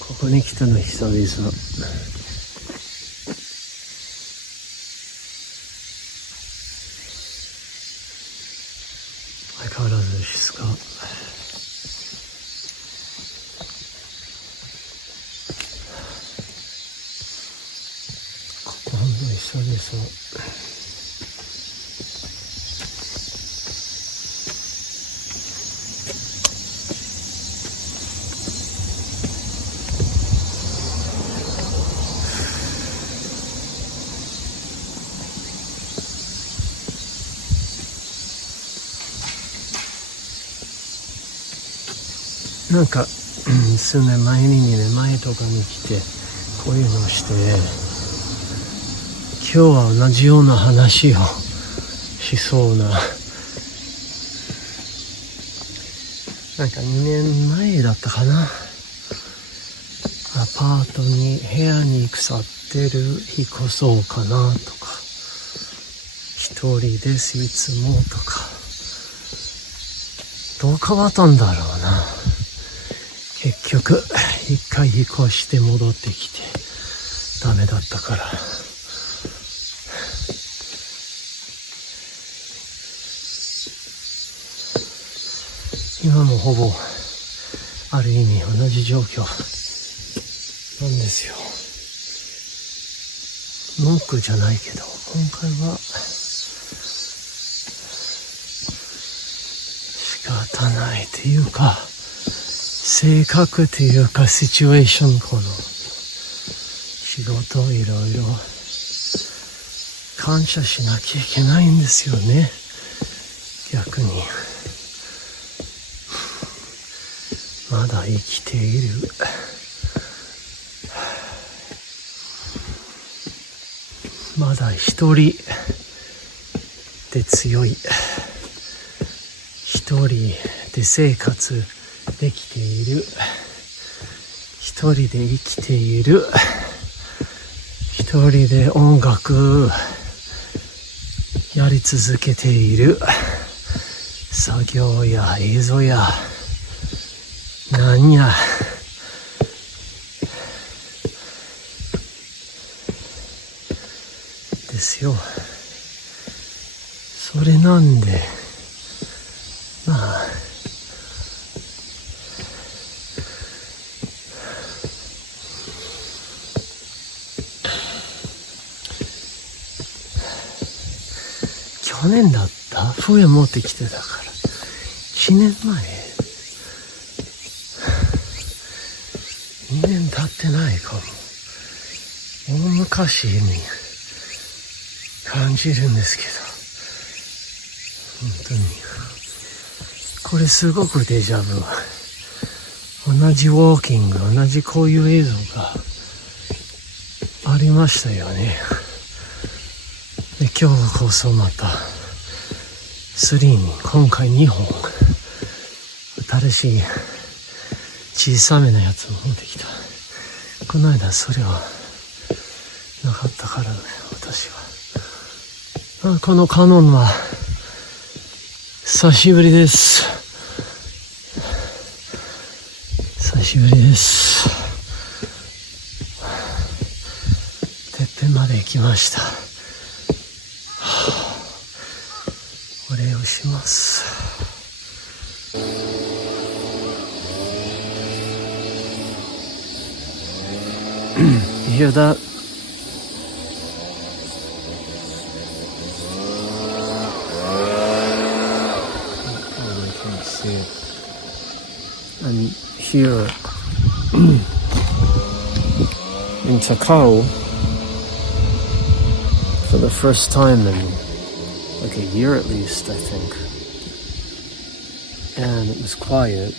ここに来たの久々。相変わらず静か。ここほんと久々。なんか数年前に2年前とかに来てこういうのをして今日は同じような話をしそうな、なんか2年前だったかな。アパートに部屋に腐ってる引っ越そうかなとか、一人ですいつもとか、どう変わったんだろうな。結局一回引っ越して戻ってきてダメだったから、今もほぼある意味同じ状況なんですよ。文句じゃないけど今回は仕方ないというか、性格というかシチュエーション、この仕事いろいろ感謝しなきゃいけないんですよね。逆にまだ生きている。まだ一人で強い、一人で生活できている、一人で生きている、一人で音楽やり続けている、作業や映像や何やですよ。それなんでまあ去年だった、笛持ってきてたから1年前、2年経ってないかも。大昔に感じるんですけど、本当にこれすごくデジャブ。同じウォーキング、同じこういう映像がありましたよね。で今日こそまた3に今回2本新しい小さめなやつを持ってきた。この間それはなかったからね、私は。このカノンは久しぶりです。久しぶりです。てっぺんまで行きました。お礼をします。You hear that? Oh, I can't see it. And here in Takao, for the first time in like a year at least, I think, and it was quiet.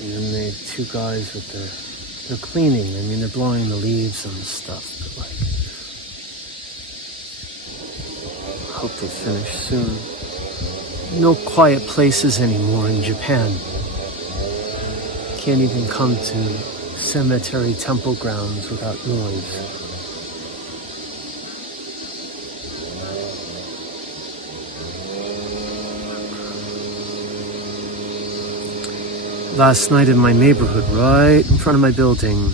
And then the two guys with they're cleaning. I mean, they're blowing the leaves and stuff, but like, I hope they finish soon. No quiet places anymore in Japan. Can't even come to cemetery temple grounds without noise. last night in my neighborhood, right in front of my building,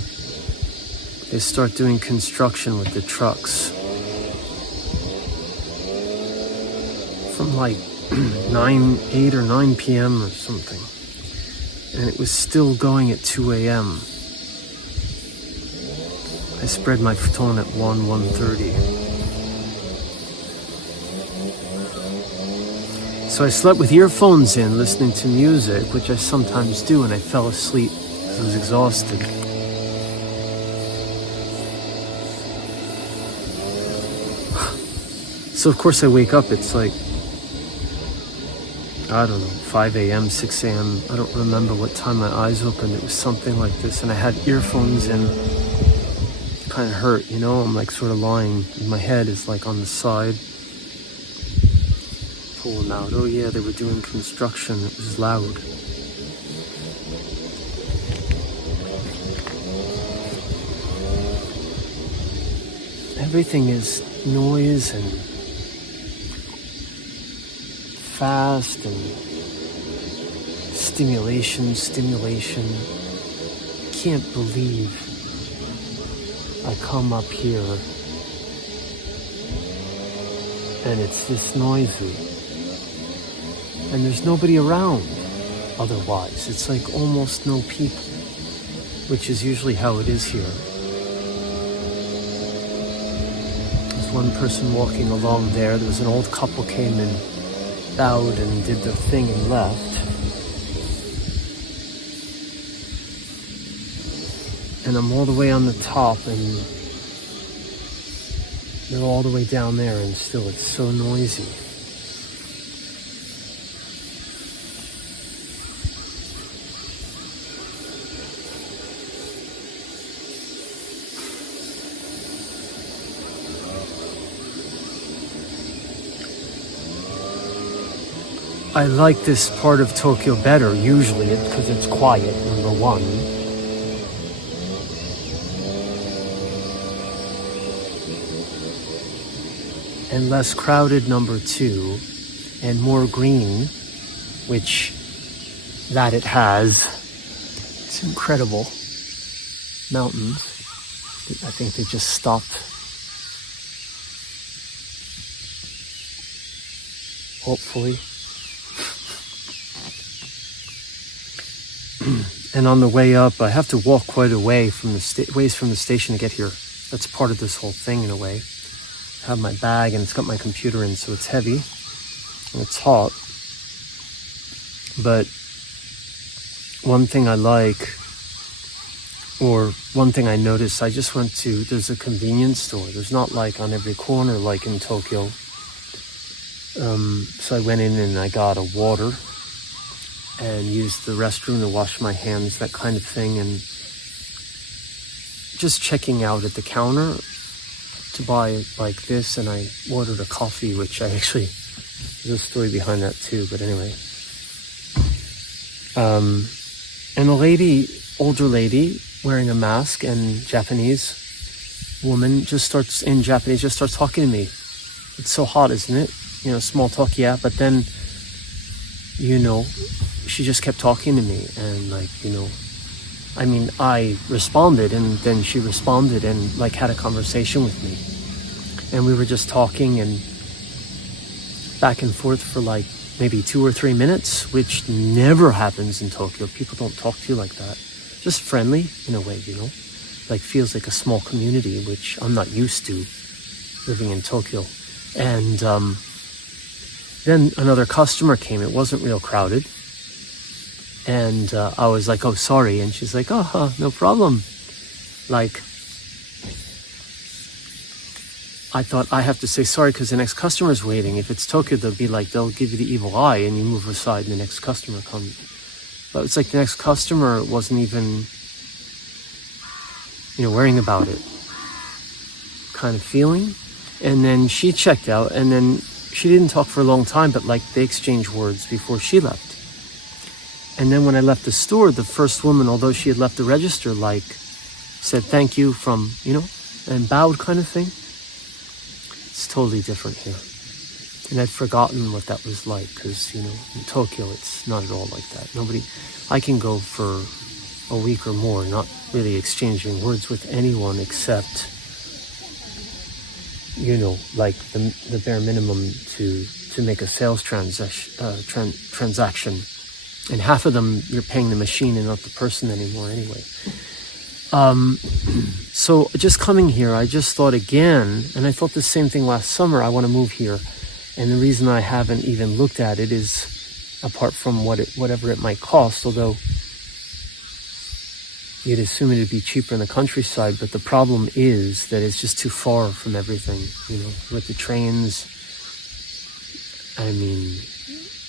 they start doing construction with the trucks. From like 8 or 9 p.m. or something. And it was still going at 2 a.m. I spread my futon at 1:30. So I slept with earphones in, listening to music, which I sometimes do, and I fell asleep because I was exhausted. So of course I wake up, it's like, I don't know, 5 a.m., 6 a.m. I don't remember what time my eyes opened. It was something like this, and I had earphones in. It kind of hurt, you know? I'm like sort of lying. My head is like on the side. Pull them out. Oh yeah, they were doing construction. It was loud. Everything is noise and fast and stimulation. Can't believe I come up here and it's this noisy and there's nobody around otherwise. It's like almost no people, which is usually how it is here. There's one person walking along there. There was an old couple came in, bowed and did their thing and left. And I'm all the way on the top and they're all the way down there and still it's so noisy. I like this part of Tokyo better, usually, because it's quiet, number one. And less crowded, number two. And more green, which that it has. It's incredible. Mountains. I think they just stopped. Hopefully. And on the way up, I have to walk quite a way from the ways from the station to get here. That's part of this whole thing in a way. I have my bag and it's got my computer in, so it's heavy and it's hot. But one thing I like, or one thing I noticed, I just went to, there's a convenience store. There's not like on every corner like in Tokyo. So I went in and I got a water and used the restroom to wash my hands, that kind of thing, and just checking out at the counter to buy like this, and I ordered a coffee, which I actually, there's a story behind that too, but anyway. And a lady, older lady, wearing a mask, and Japanese woman just starts talking to me. It's so hot, isn't it? You know, small talk, yeah, but then, you know, she just kept talking to me, and like, you know, I mean, I responded, and then she responded and like had a conversation with me, and we were just talking and back and forth for like maybe 2 or 3 minutes, which never happens in Tokyo. People don't talk to you like that. Just friendly in a way, you know, like feels like a small community, which I'm not used to living in Tokyo. And then another customer came. It wasn't real crowded. And I was like, oh, sorry. And she's like, oh, no problem. Like, I thought I have to say sorry because the next customer's waiting. If it's Tokyo, they'll be like, they'll give you the evil eye and you move aside and the next customer comes. But it's like the next customer wasn't even, you know, worrying about it kind of feeling. And then she checked out, and then she didn't talk for a long time, but like they exchanged words before she left. And then when I left the store, the first woman, although she had left the register, like said thank you from, you know, and bowed kind of thing. It's totally different here. And I'd forgotten what that was like, because, in Tokyo, it's not at all like that. I can go for a week or more, not really exchanging words with anyone except, like the bare minimum to make a sales transaction. And half of them, you're paying the machine and not the person anymore anyway. So just coming here, I just thought again, and I thought the same thing last summer, I want to move here. And the reason I haven't even looked at it is, apart from whatever it might cost, although you'd assume it'd be cheaper in the countryside, but the problem is that it's just too far from everything, with the trains. I mean,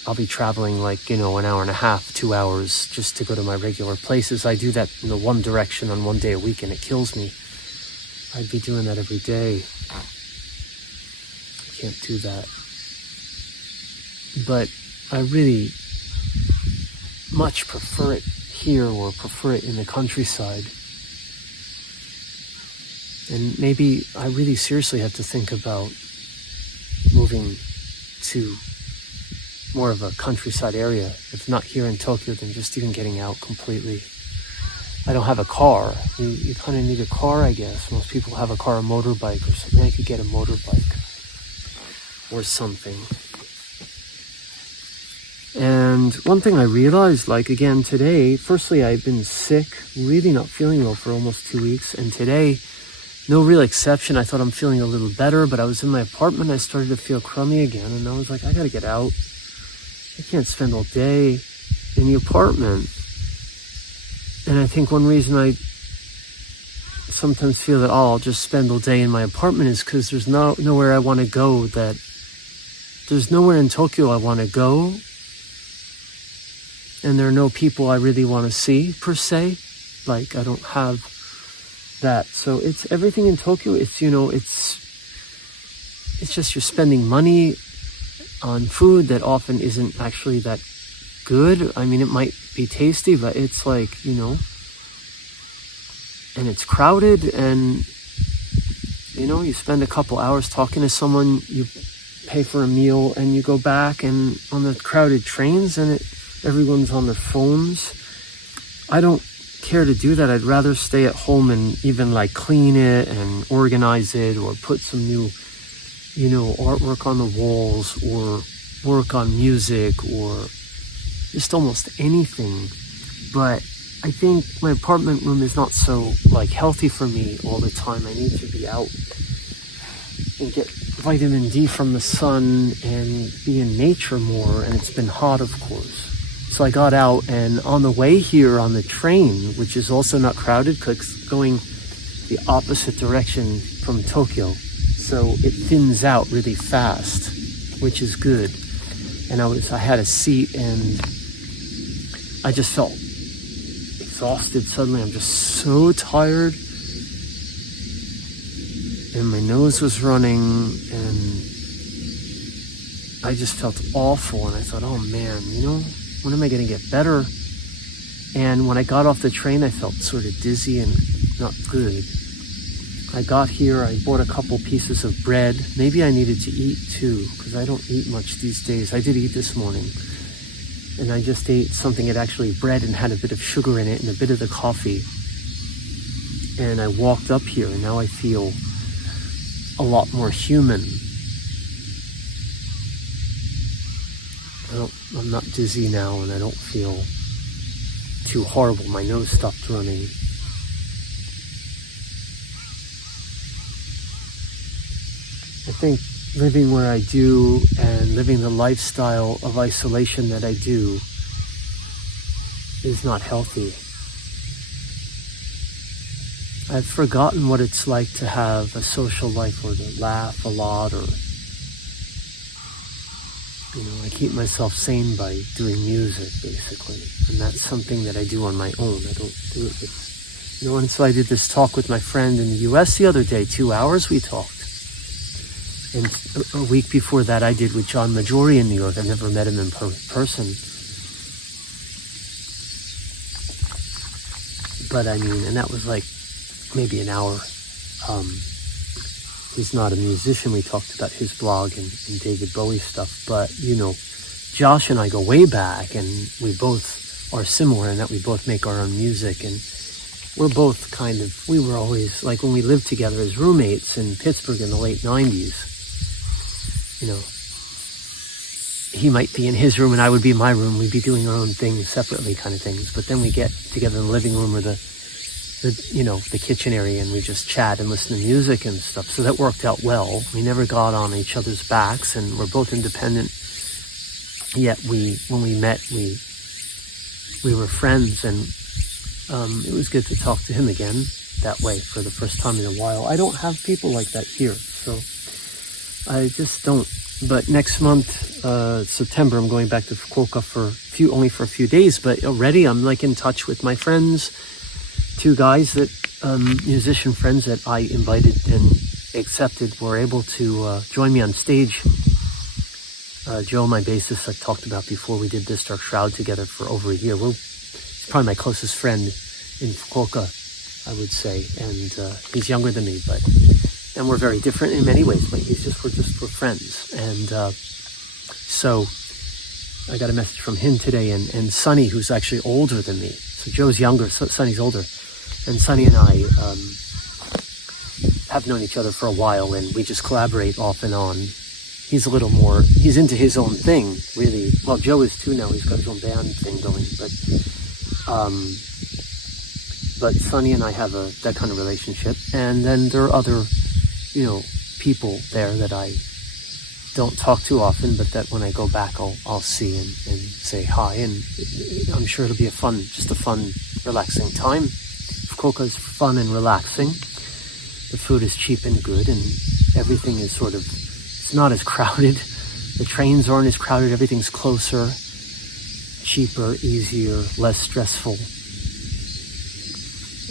I'll be traveling like, an hour and a half, 2 hours just to go to my regular places. I do that in the one direction on one day a week and it kills me. I'd be doing that every day. I can't do that. But I really much prefer it here, or prefer it in the countryside. And maybe I really seriously have to think about moving to more of a countryside area. If not here in Tokyo, then just even getting out completely. I don't have a car. You kind of need a car, I guess. Most people have a car, a motorbike or something. I could get a motorbike or something. And one thing I realized, like again today, firstly, I've been sick, really not feeling well for almost 2 weeks. And today, no real exception. I thought I'm feeling a little better, but I was in my apartment. I started to feel crummy again. And I was like, I got to get out. I can't spend all day in the apartment. And I think one reason I sometimes feel that, I'll just spend all day in my apartment is because there's nowhere I want to go. There's nowhere in Tokyo I want to go. And there are no people I really want to see, per se. Like, I don't have that. So it's everything in Tokyo. It's, it's just you're spending money on food that often isn't actually that good. I mean, it might be tasty, but it's like, and it's crowded, and, you spend a couple hours talking to someone, you pay for a meal, and you go back, and on the crowded trains, and everyone's on their phones. I don't care to do that. I'd rather stay at home and even like clean it and organize it, or put some new, artwork on the walls, or work on music, or just almost anything. But I think my apartment room is not so like healthy for me all the time. I need to be out and get vitamin D from the sun and be in nature more. And it's been hot, of course. So I got out, and on the way here on the train, which is also not crowded because it's going the opposite direction from Tokyo, so it thins out really fast, which is good. And I had a seat, and I just felt exhausted suddenly. I'm just so tired, and my nose was running, and I just felt awful. And I thought, oh man, when am I going to get better? And when I got off the train, I felt sort of dizzy and not good. I got here, I bought a couple pieces of bread. Maybe I needed to eat too, because I don't eat much these days. I did eat this morning. And I just ate something that actually bread and had a bit of sugar in it and a bit of the coffee. And I walked up here, and now I feel a lot more human. I'm not dizzy now, and I don't feel too horrible. My nose stopped running. I think living where I do and living the lifestyle of isolation that I do is not healthy. I've forgotten what it's like to have a social life, or to laugh a lot, or I keep myself sane by doing music, basically. And that's something that I do on my own. I don't do it with, and so I did this talk with my friend in the US the other day. 2 hours we talked. And a week before that, I did with John Majori in New York. I've never met him in person. But and that was like maybe an hour. He's not a musician. We talked about his blog and David Bowie stuff, but you know, Josh and I go way back, and we both are similar in that we both make our own music, and we're both we were always, like when we lived together as roommates in Pittsburgh in the late 90s, you know, he might be in his room and I would be in my room. We'd be doing our own things separately kind of things, but then we get together in the living room or the kitchen area, and we just chat and listen to music and stuff. So that worked out well. We never got on each other's backs, and we're both independent. Yet when we met, we were friends, and it was good to talk to him again that way for the first time in a while. I don't have people like that here, so I just don't. But next month, September, I'm going back to Fukuoka only for a few days, but already I'm like in touch with my friends. 2 guys musician friends that I invited and accepted were able to join me on stage. Joe, my bassist, I've talked about before. We did This Dark Shroud together for over a year. He's probably my closest friend in Fukuoka, I would say. And he's younger than me, and we're very different in many ways, but we're friends. And so I got a message from him today, and Sonny, who's actually older than me. So Joe's younger, so Sonny's older. And Sonny and I have known each other for a while, and we just collaborate off and on. He's into his own thing, really. Well, Joe is too now. He's got his own band thing going. But Sonny and I have that kind of relationship. And then there are other, you know, people there that I don't talk to often, but that when I go back, I'll see and say hi. And I'm sure it'll be a fun, relaxing time. Fukuoka is fun and relaxing. The food is cheap and good, and everything is it's not as crowded. The trains aren't as crowded. Everything's closer, cheaper, easier, less stressful.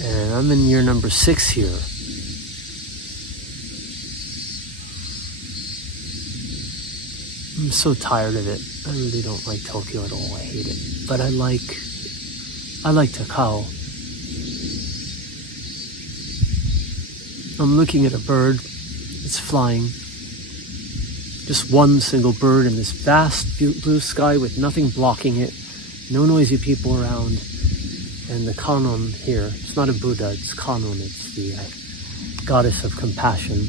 And I'm in year number 6 here. I'm so tired of it. I really don't like Tokyo at all. I hate it. But I like Takao. I'm looking at a bird. It's flying. Just one single bird in this vast blue sky with nothing blocking it. No noisy people around. And the Kannon here, it's not a Buddha, it's Kannon. It's the goddess of compassion.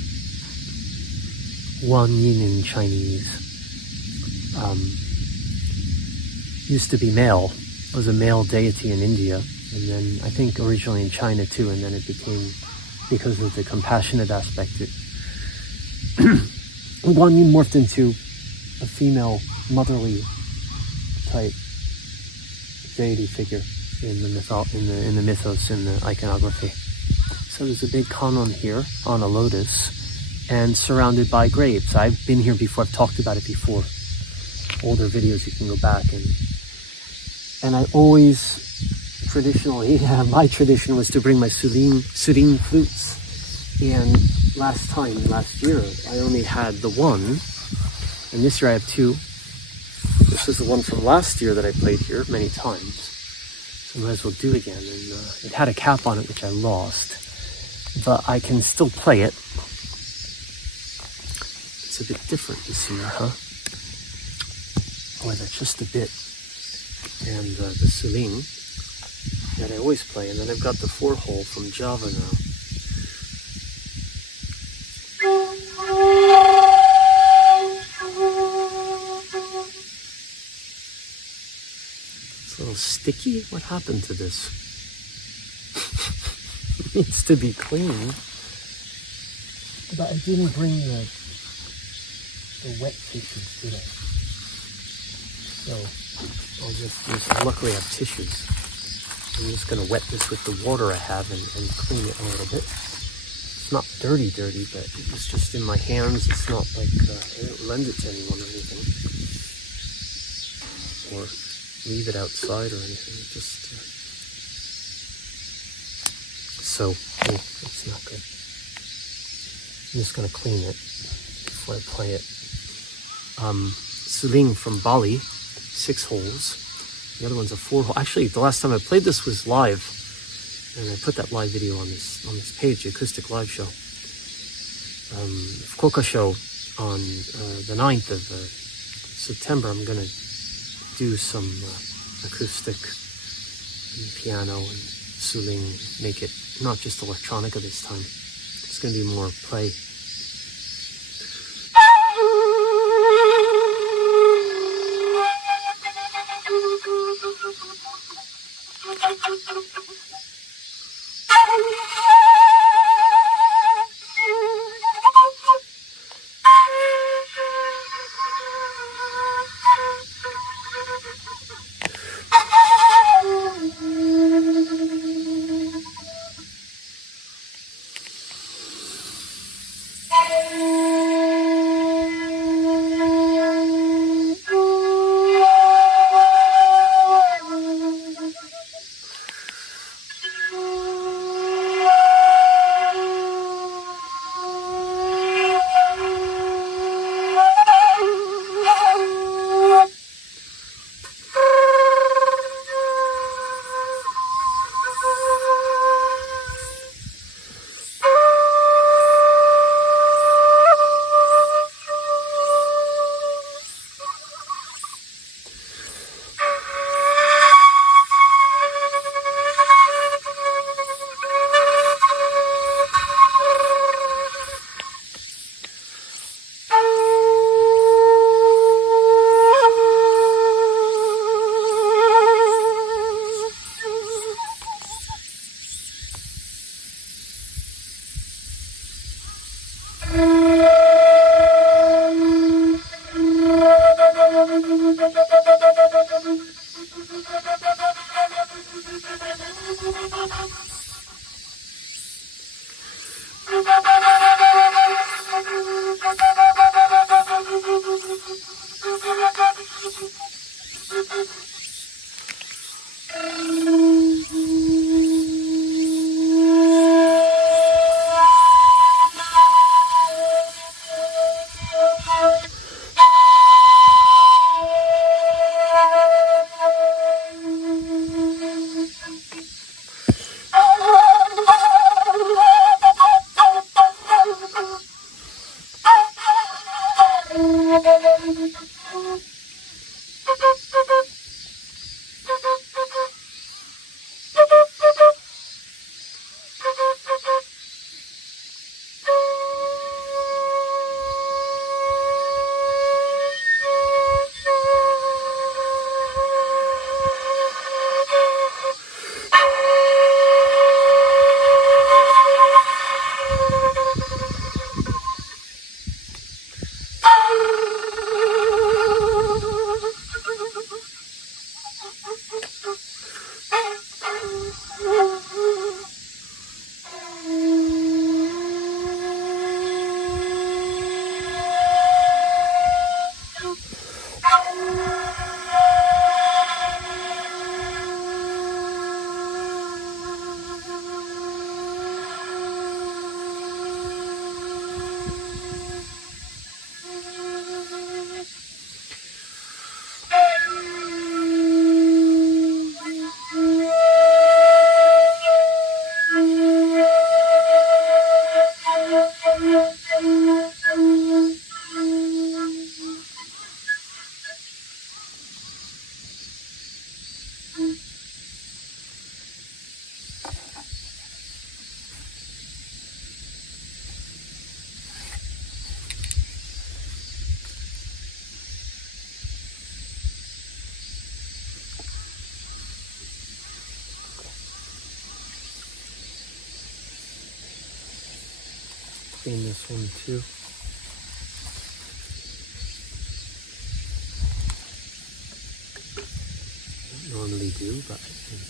Wan Yin in Chinese. Used to be male. It was a male deity in India, and then I think originally in China too, and then it became, because of the compassionate aspect, Guan Yin morphed into a female motherly type deity figure in the mythos, in the iconography. So there's a big Kannon here on a lotus and surrounded by graves. I've been here before, I've talked about it before. Older videos you can go back and I always traditionally, my tradition was to bring my Suling flutes, and last year I only had the one, and this year I have 2. This is the one from last year that I played here many times, so I might as well do it again. And it had a cap on it which I lost, but I can still play it. It's a bit different this year, huh? Boy, that's just a bit. And the Suling that I always play, and then I've got the 4-hole from Java now. It's a little sticky. What happened to this? It needs to be cleaned. But I didn't bring the wet tissues, did I? So I'll just use, luckily I have tissues. I'm just going to wet this with the water I have and clean it a little bit. It's not dirty, but it's just in my hands. It's not like, I don't lend it to anyone or anything. Or leave it outside or anything. Just, it's not good. I'm just going to clean it before I play it. Suling from Bali. 6 holes. The other one's a 4-hole. Actually, the last time I played this was live, and I put that live video on this page, the acoustic live show. Fukuoka show on the 9th of September. I'm gonna do some acoustic and piano and suling, make it not just electronica this time. It's gonna be more play. Clean this one too. Don't normally do, but I think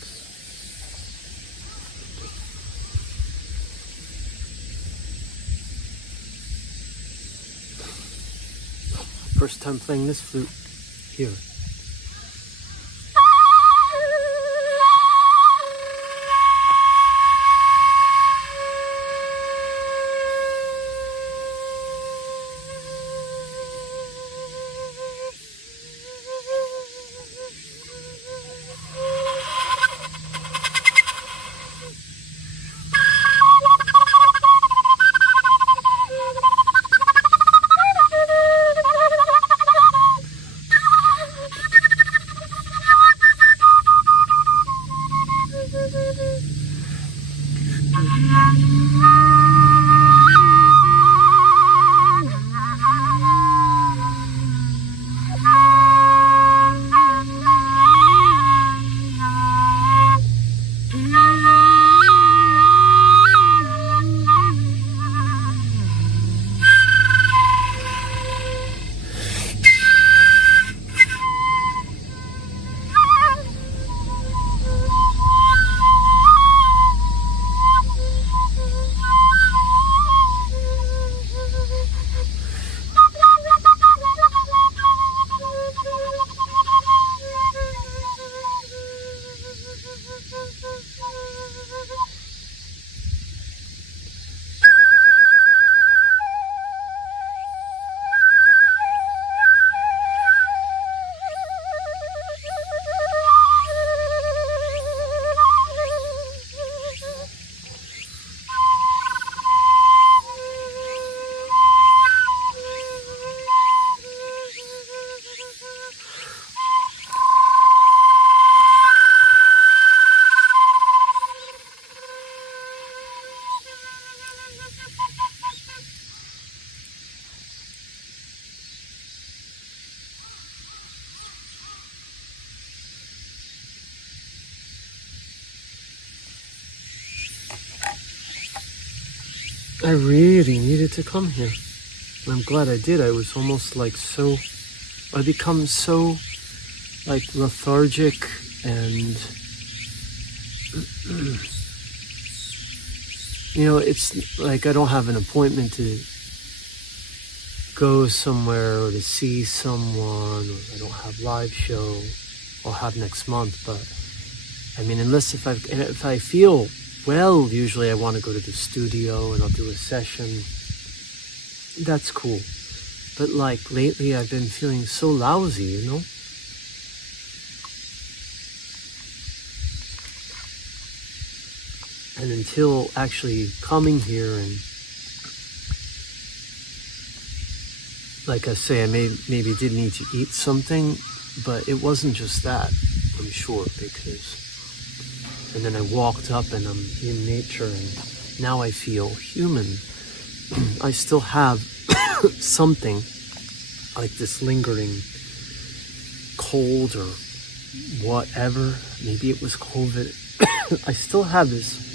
first time playing this flute here. I really needed to come here. I'm glad I did. I was almost like I become so like lethargic and it's like I don't have an appointment to go somewhere or to see someone, or I don't have live show I'll have next month. But I mean, unless if I feel well, usually I want to go to the studio and I'll do a session. That's cool. But like lately I've been feeling so lousy, And until actually coming here and, like I say, I maybe did need to eat something, but it wasn't just that, I'm sure, and then I walked up and I'm in nature and now I feel human. I still have something like this lingering cold or whatever. Maybe it was COVID. I still have this,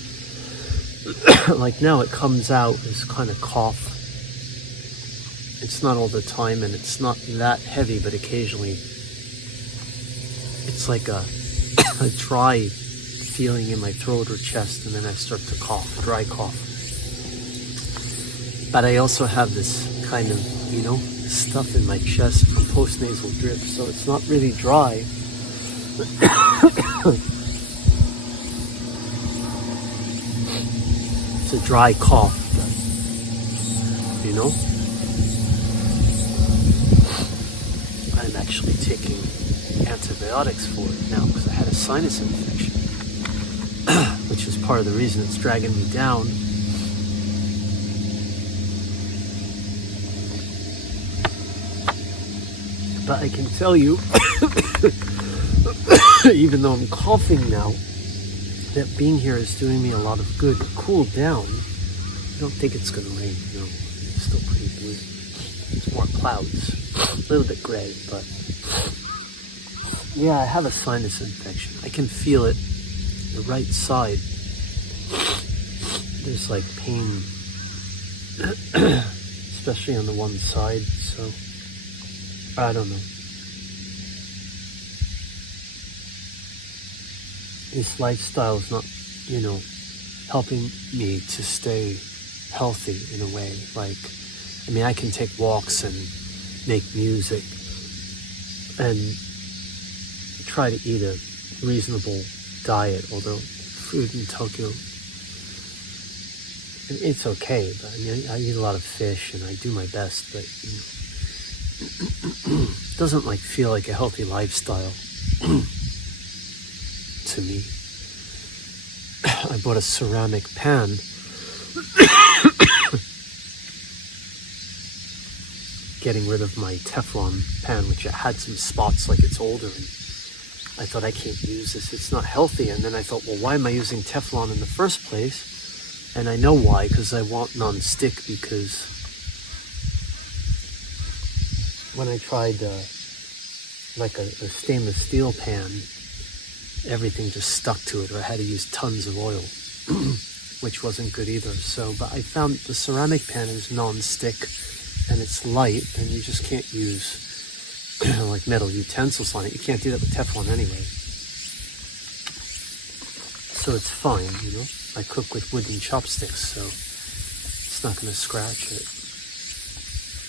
like now it comes out as kind of cough. It's not all the time and it's not that heavy, but occasionally it's like a dry feeling in my throat or chest, and then I start to cough, dry cough. But I also have this kind of, stuff in my chest from postnasal drip, so it's not really dry. It's a dry cough, I'm actually taking antibiotics for it now because I had a sinus infection, which is part of the reason it's dragging me down. But I can tell you, even though I'm coughing now, that being here is doing me a lot of good. To cool down. I don't think it's going to rain. No, it's still pretty blue. It's more clouds. A little bit gray, but yeah, I have a sinus infection. I can feel it. The right side. There's like pain, especially on the one side, so I don't know. This lifestyle is not, helping me to stay healthy in a way. Like, I mean, I can take walks and make music and try to eat a reasonable diet, although food in Tokyo, it's okay, but I mean, I eat a lot of fish and I do my best, but it doesn't like feel like a healthy lifestyle to me. I bought a ceramic pan getting rid of my Teflon pan, which had some spots like it's older, and I thought I can't use this, it's not healthy. And then I thought, well, why am I using Teflon in the first place? And I know why, because I want non-stick, because when I tried like a stainless steel pan, everything just stuck to it, or I had to use tons of oil, which wasn't good either. So, but I found the ceramic pan is non-stick and it's light, and you just can't use like metal utensils on it. You can't do that with Teflon anyway. So it's fine, I cook with wooden chopsticks, so it's not going to scratch it.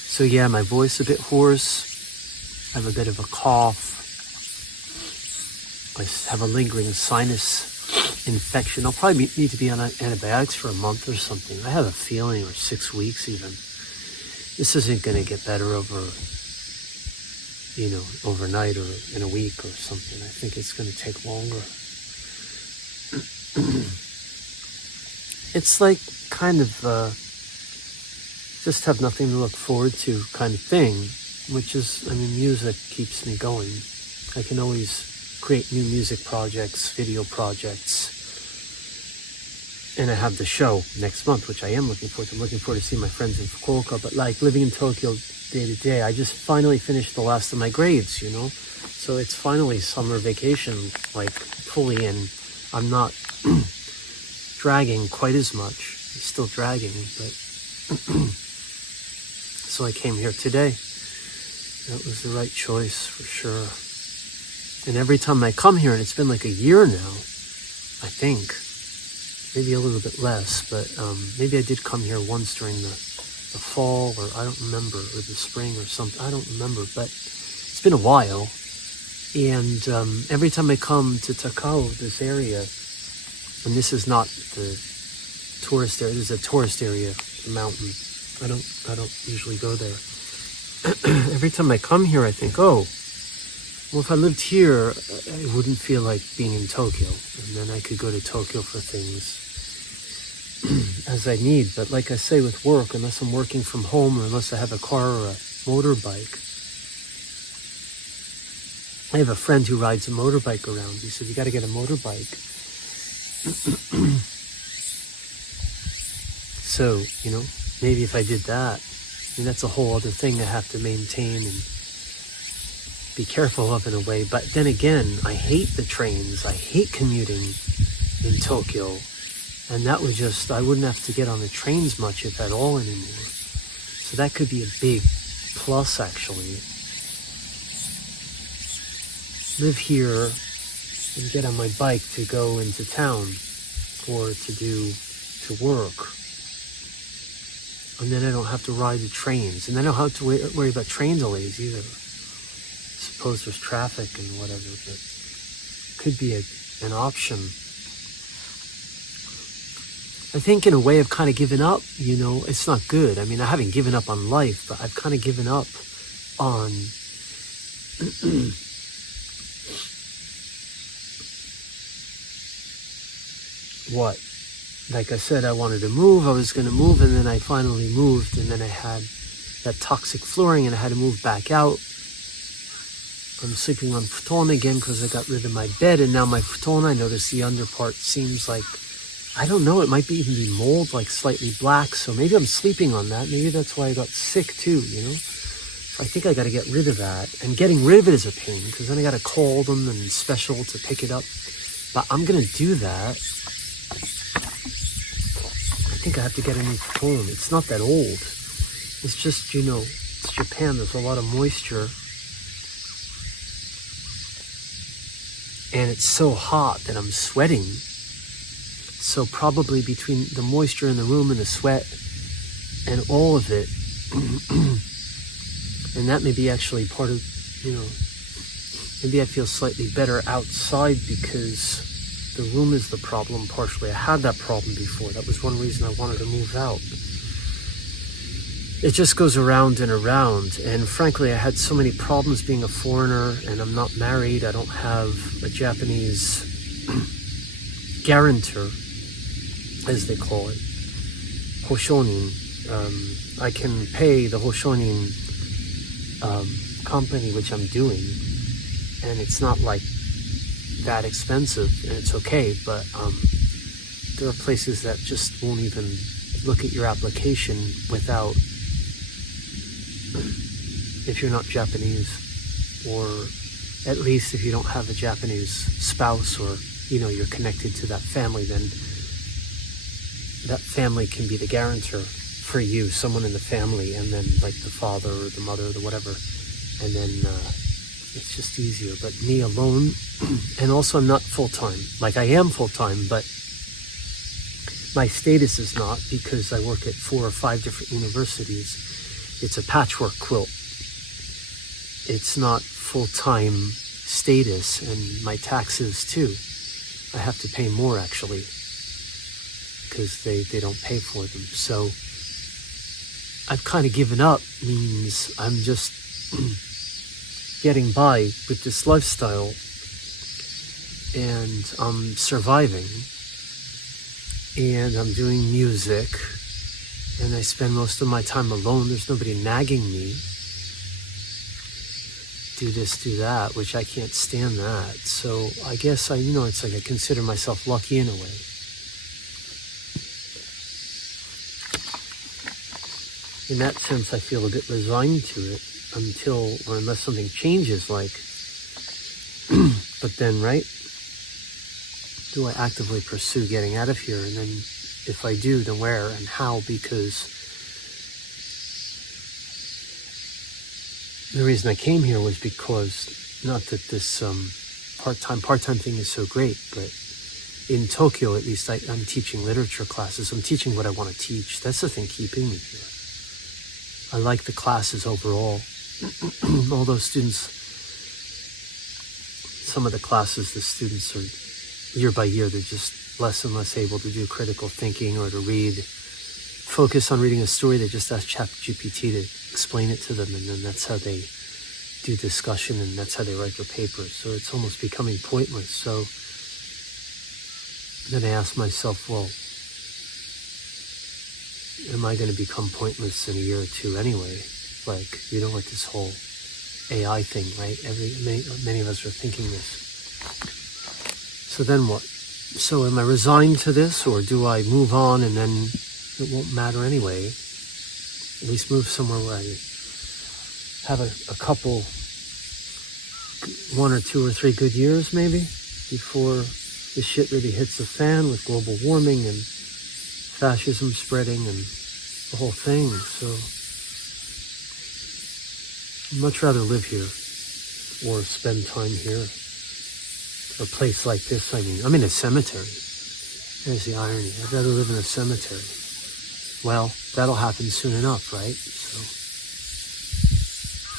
So yeah, my voice a bit hoarse. I have a bit of a cough. I have a lingering sinus infection. I'll probably need to be on antibiotics for a month or something. I have a feeling, or 6 weeks even. This isn't going to get better overnight or in a week or something. I think it's going to take longer. It's like kind of just have nothing to look forward to kind of thing, which is, music keeps me going. I can always create new music projects, video projects, and I have the show next month, which I am looking forward to. I'm looking forward to see my friends in Fukuoka, but like living in Tokyo day to day, I just finally finished the last of my grades, so it's finally summer vacation, like fully, and I'm not dragging quite as much. I'm still dragging, but So I came here today. That was the right choice for sure. And every time I come here, and it's been like a year now, I think, maybe a little bit less, but maybe I did come here once during the fall, or I don't remember, or the spring or something. I don't remember, but it's been a while. And every time I come to Takao, this area, and this is not the tourist area, this is a tourist area, the mountain. I don't usually go there. Every time I come here, I think, oh, well, if I lived here, I wouldn't feel like being in Tokyo. And then I could go to Tokyo for things as I need. But like I say, with work, unless I'm working from home, or unless I have a car or a motorbike. I have a friend who rides a motorbike around. He said, you got to get a motorbike. So, you know, maybe if I did that, I mean, that's a whole other thing I have to maintain and be careful of in a way. But then again, I hate the trains. I hate commuting in Tokyo. And that would just, I wouldn't have to get on the trains much, if at all, anymore. So that could be a big plus, actually. Live here and get on my bike to go into town or to work. And then I don't have to ride the trains. And then I don't have to worry about train delays either. Suppose there's traffic and whatever, but could be an option. I think in a way I've kind of given up, you know, it's not good. I mean, I haven't given up on life, but I've kind of given up on what? Like I said, I wanted to move, I was going to move, and then I finally moved, and then I had that toxic flooring, and I had to move back out. I'm sleeping on futon again because I got rid of my bed, and now my futon, I notice the under part seems like, I don't know, it might be even be mold, like slightly black, so maybe I'm sleeping on that. Maybe that's why I got sick too, you know? So I think I got to get rid of that, and getting rid of it is a pain, because then I got to call them and special to pick it up. But I'm going to do that. I think I have to get a new futon. It's not that old. It's just, you know, it's Japan, there's a lot of moisture. And it's so hot that I'm sweating. So probably between the moisture in the room and the sweat and all of it, and that may be actually part of, you know, maybe I feel slightly better outside because the room is the problem partially. I had that problem before. That was one reason I wanted to move out. It just goes around and around. And frankly, I had so many problems being a foreigner, and I'm not married. I don't have a Japanese guarantor, as they call it, Hoshonin. I can pay the Hoshonin company, which I'm doing, and it's not like that expensive, and it's okay, but there are places that just won't even look at your application without, if you're not Japanese, or at least if you don't have a Japanese spouse, or, you know, you're connected to that family, then that family can be the guarantor for you, someone in the family, and then like the father or the mother or the whatever, and then it's just easier. But me alone, and also I'm not full-time. Like I am full-time, but my status is not, because I work at 4 or 5 different universities. It's a patchwork quilt. It's not full-time status, and my taxes too. I have to pay more actually, because they don't pay for them. So I've kind of given up, means I'm just getting by with this lifestyle, and I'm surviving, and I'm doing music, and I spend most of my time alone. There's nobody nagging me, do this, do that, which I can't stand that. So I guess you know, it's like I consider myself lucky in a way. In that sense, I feel a bit resigned to it until, or unless something changes, like, but then, right? Do I actively pursue getting out of here? And then if I do, then where and how? Because The reason I came here was because, not that this part-time thing is so great, but in Tokyo, at least, I'm teaching literature classes. I'm teaching what I want to teach. That's the thing keeping me here. I like the classes overall. Although students, some of the classes, the students are, year by year, they're just less and less able to do critical thinking or to focus on reading a story. They just ask ChatGPT to explain it to them, and then that's how they do discussion, and that's how they write their papers. So it's almost becoming pointless. So then I ask myself, well, am I going to become pointless in a year or two anyway? Like, like this whole AI thing, right? Many of us are thinking this. So then what? So am I resigned to this, or do I move on and then it won't matter anyway? At least move somewhere where I have a couple, 1 or 2 or 3 good years maybe, before the shit really hits the fan with global warming and fascism spreading and the whole thing. So I'd much rather live here or spend time here. A place like this, I'm in a cemetery. There's the irony. I'd rather live in a cemetery. Well, that'll happen soon enough, right? So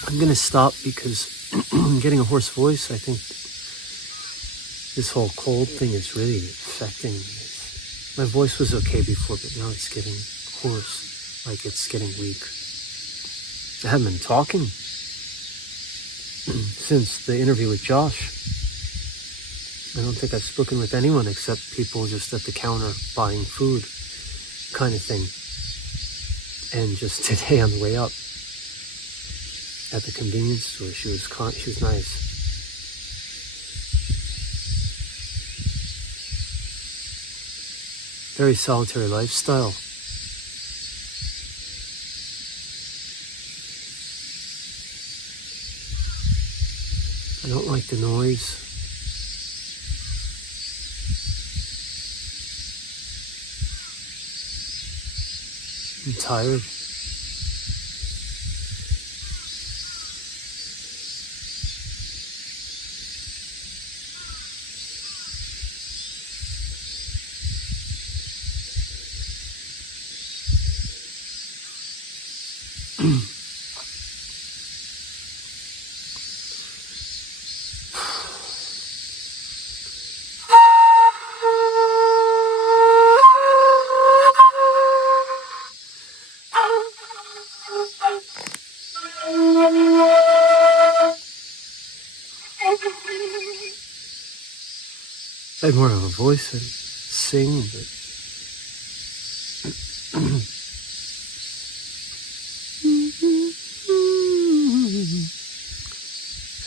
I'm going to stop because I'm getting a hoarse voice. I think this whole cold thing is really affecting me. My voice was okay before, but now it's getting hoarse, like it's getting weak. I haven't been talking since the interview with Josh. I don't think I've spoken with anyone except people just at the counter buying food kind of thing. And just today on the way up at the convenience store, she was nice. Very solitary lifestyle. I don't like the noise. I'm tired. I had more of a voice and sing, but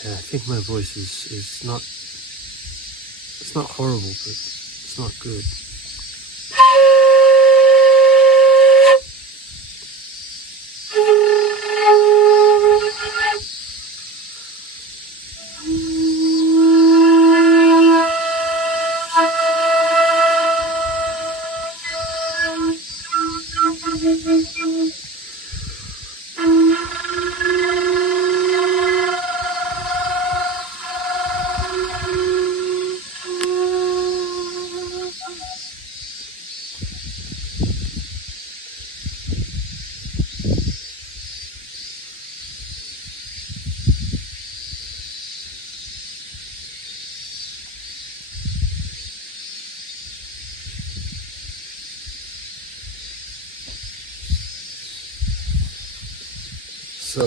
yeah, I think my voice is not, it's not horrible, but it's not good. So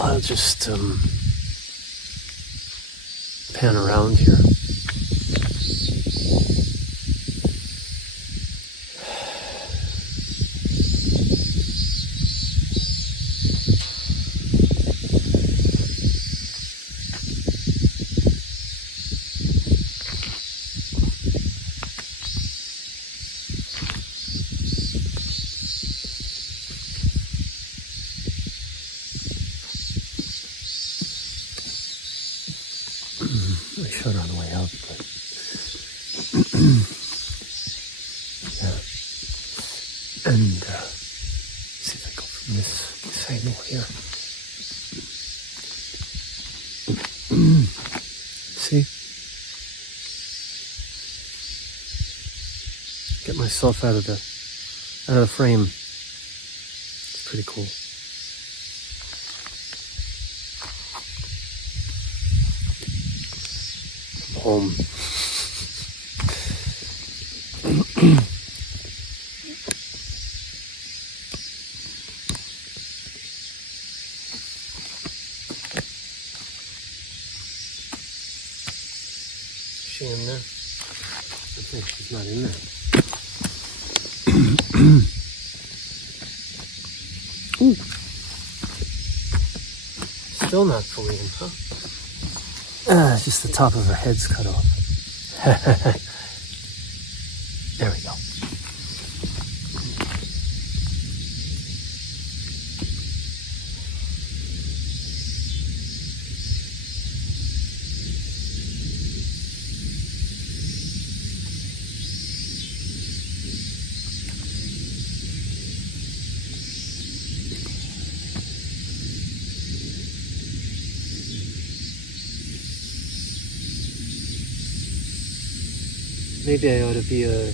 I'll just pan around here. I showed on the way up, but yeah. here. See? Get myself out of the frame. It's pretty cool. I'm home. Is she in there? I think she's not in there. Ooh. Still not fully in, huh? Just the top of her head's cut off. There we go. Maybe I ought to be a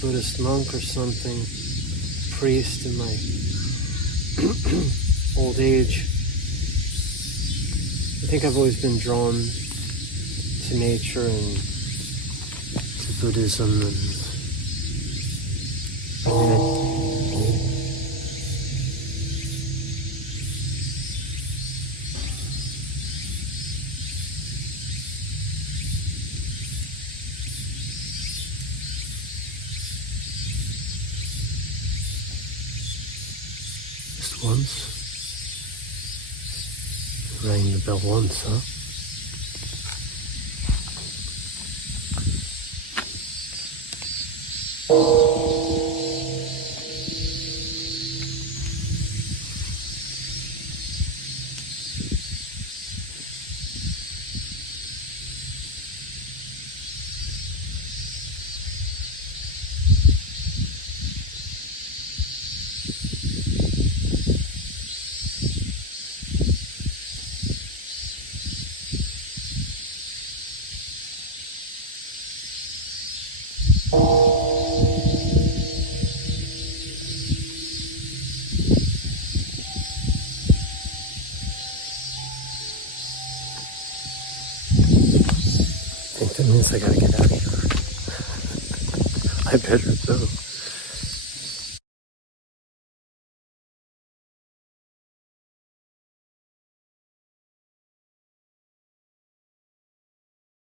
Buddhist monk or something, priest in my old age. I think I've always been drawn to nature and to Buddhism, and once. Rang the bell once, huh? I think that means I gotta get out of here. I better go.